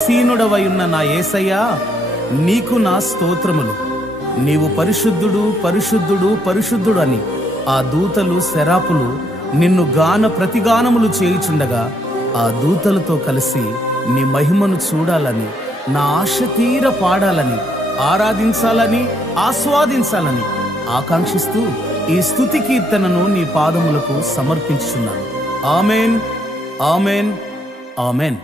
సీనుడవై ఉన్న నా యేసయ్యా, నీకు నా స్తోత్రములు. నీవు పరిశుద్ధుడు పరిశుద్ధుడు పరిశుద్ధుడు అని ఆ దూతలు శరాపులు నిన్ను గాన ప్రతిగానములు చేయుచుండగా, ఆ దూతలతో కలిసి నీ మహిమను చూడాలని, నా ఆశ తీర పాడాలని, ఆరాధించాలని, ఆస్వాదించాలని ఆకాంక్షిస్తూ ఈ స్తుతి కీర్తనను నీ పాదములకు సమర్పించుచున్నాను. Amen, amen, amen.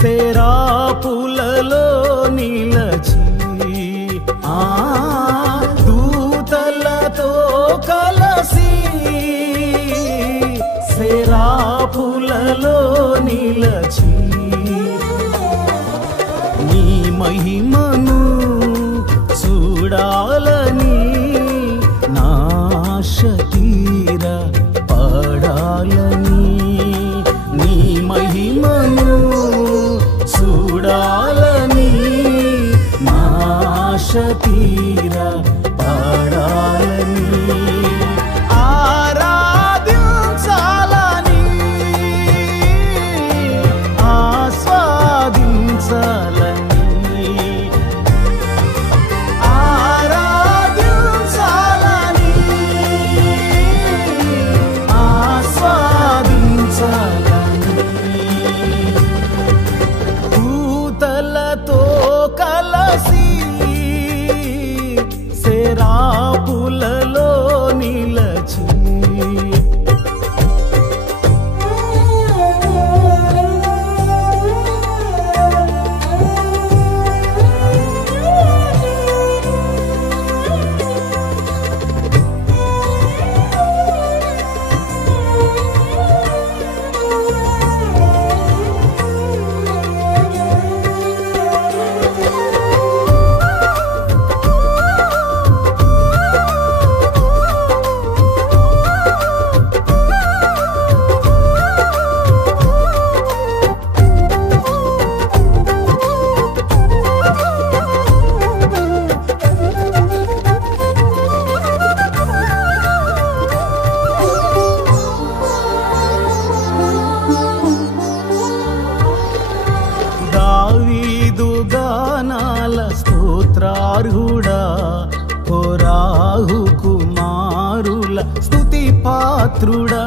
శరాపులలో నిలచి దూతలతో కలసి శరాపులలో నిలచి నీ మహిమను చూడాలని, నా ఆశ తీర పడాలని, నీ మహిమను చూడాలని, నా ఆశ తీర పడాలని, ఆరాధించాలని, ఆస్వాదించాలని, ఆరాధించాలని, ఆస్వాదించాలని దూతలతో కలసి శరాపులలో నిలచి స్తోత్రార్హుడా, కోరాహు కుమారుల స్తుతి పాత్రుడా,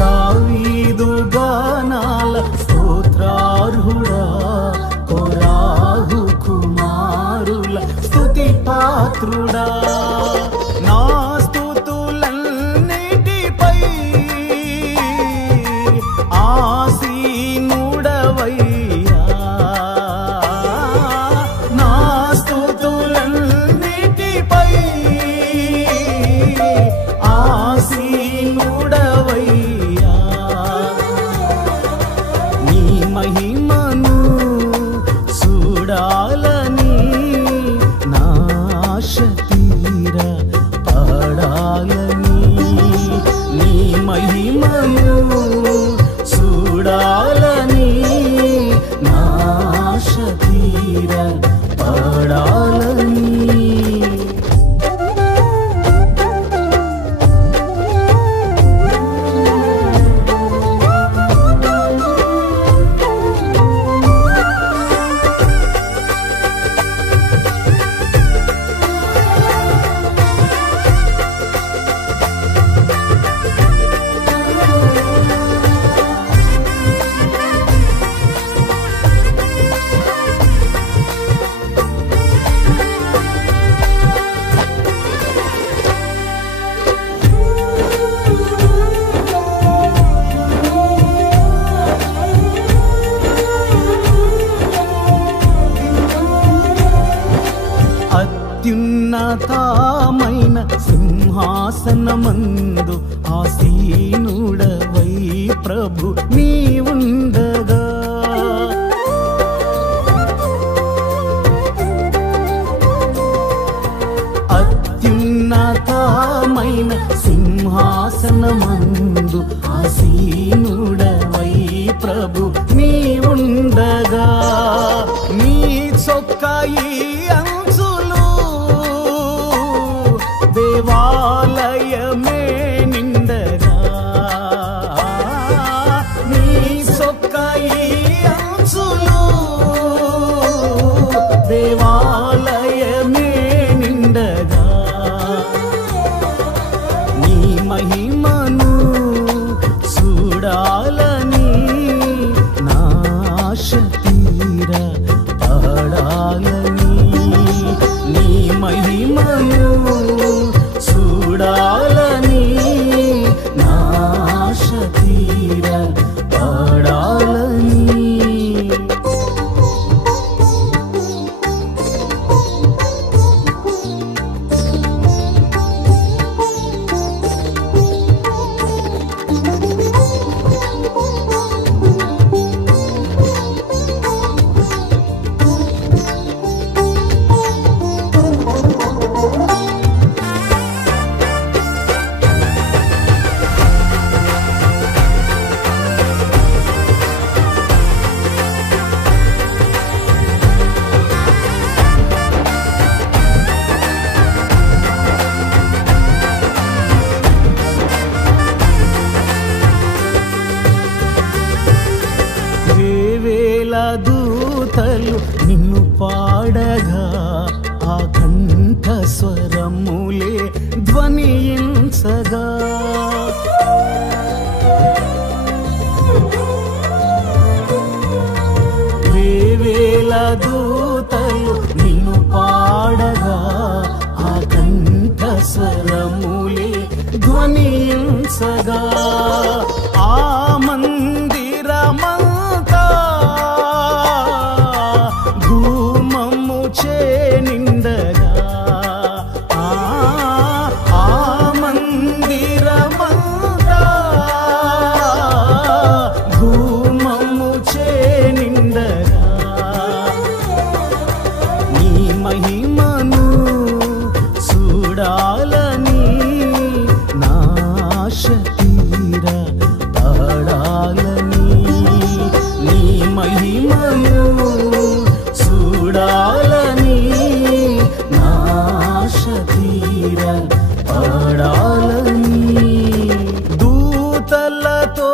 దావీదు గానాల స్తోత్రార్హుడా, కోరాహు కుమారుల స్తుతి పాత్రుడా, నా స్తుతులన్నిటిపై ఆసీనుడవయ్యా, నా స్తుతులన్నిటిపై ఆసీనుడవయ్యా, నీ మహిమను చూడాలని, నా ఆశ తీర అత్యున్నతమైన సింహాసనమందు ఆసీనుడవై ప్రభు నీవుండగా అత్యున్నతమైన సింహాసనమందు ఆసీనుడవై ప్రభు నీవుండగా నీ చొక్కాయి అంచులు దేవాలయమే నిండగా నీ చొక్కాయి అంచులు దేవాలయమే నిండగా నీ మహిమను చూడాలని నా ఆశ తీరా పాడాలని నీ మహిమను చూడాలని నా ఆశ తీరా పాడాలని దూతలు నిన్ను పాడగా ఆ కంఠ స్వరములే ధ్వనించగా వేవేల దూతలు నిన్ను పాడగా ఆ కంఠ స్వరములే ధ్వనించగా ఆ మందిరమంతా ధూమము చే నిండగా ఆ మందిరమంతా ధూమము చే నిండగా నీ మహిమను చూడాలని నా ఆశ తీరా పాడాలని నీ మహిమను చూడాలని నా ఆశ తీరా పాడాలని దూతలతో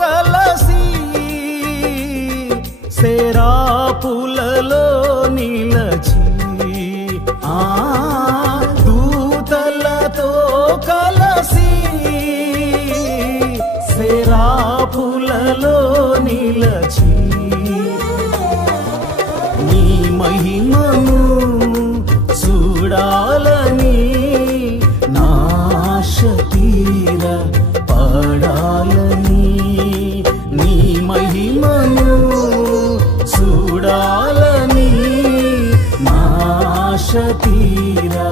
కలసి సెరాపులలో నిలచి దూతలతో కలసి సెరాపులలో నిలచి నీ మహిమను చూడాలని నా ఆశ తీరా పాడాలని నీ మహిమను చూడాలని నా ఆశ తీరా